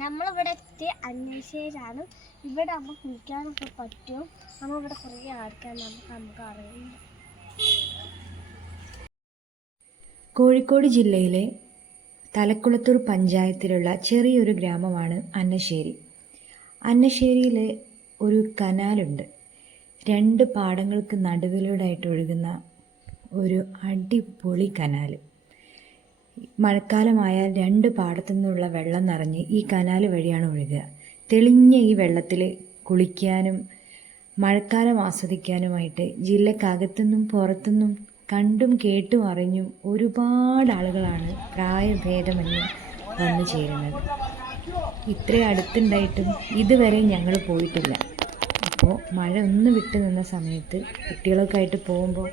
നമ്മളിവിടെ എത്തി അന്വേഷിച്ചാണ്. ഇവിടെ നമ്മൾ കുളിക്കാനൊക്കെ പറ്റും. നമ്മളിവിടെ കുറേ ആൾക്കാർ നമുക്ക് അറിയില്ല. കോഴിക്കോട് ജില്ലയിലെ തലക്കുളത്തൂർ പഞ്ചായത്തിലുള്ള ചെറിയൊരു ഗ്രാമമാണ് അന്നശ്ശേരി. അന്നശ്ശേരിയിൽ ഒരു കനാലുണ്ട്. 2 പാടങ്ങൾക്ക് നടുവിലൂടെയായിട്ട് ഒഴുകുന്ന ഒരു അടിപൊളി കനാൽ. മഴക്കാലമായാൽ 2 പാടത്തു നിന്നുള്ള വെള്ളം നിറഞ്ഞ് ഈ കനാൽ വഴിയാണ് ഒഴുകുക. തെളിഞ്ഞ ഈ വെള്ളത്തിൽ കുളിക്കാനും മഴക്കാലം ആസ്വദിക്കാനുമായിട്ട് ജില്ലക്കകത്തുനിന്നും പുറത്തുനിന്നും കണ്ടും കേട്ടും അറിഞ്ഞും ഒരുപാട് ആളുകളാണ് പ്രായഭേദമന്യേ വന്നു ചേരുന്നത്. ഇത്ര അടുത്തുണ്ടായിട്ടും ഇതുവരെ ഞങ്ങൾ പോയിട്ടില്ല. അപ്പോൾ മഴ ഒന്ന് വിട്ടു നിന്ന സമയത്ത് കുട്ടികളൊക്കെ ആയിട്ട് പോകുമ്പോൾ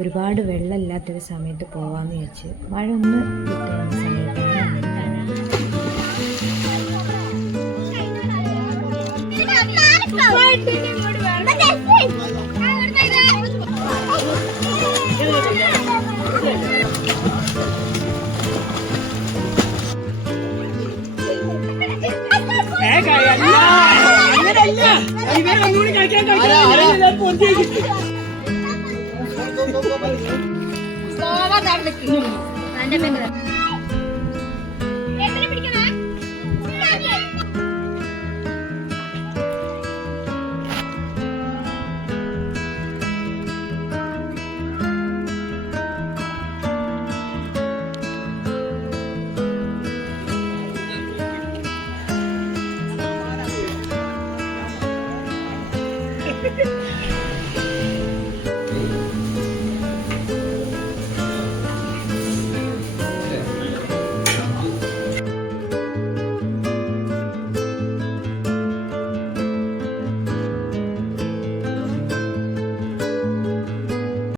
ഒരുപാട് വെള്ളമില്ലാത്തൊരു സമയത്ത് പോകാമെന്ന് വെച്ച് മഴ ഒന്ന് വിട്ടു നിന്ന സമയത്താണ്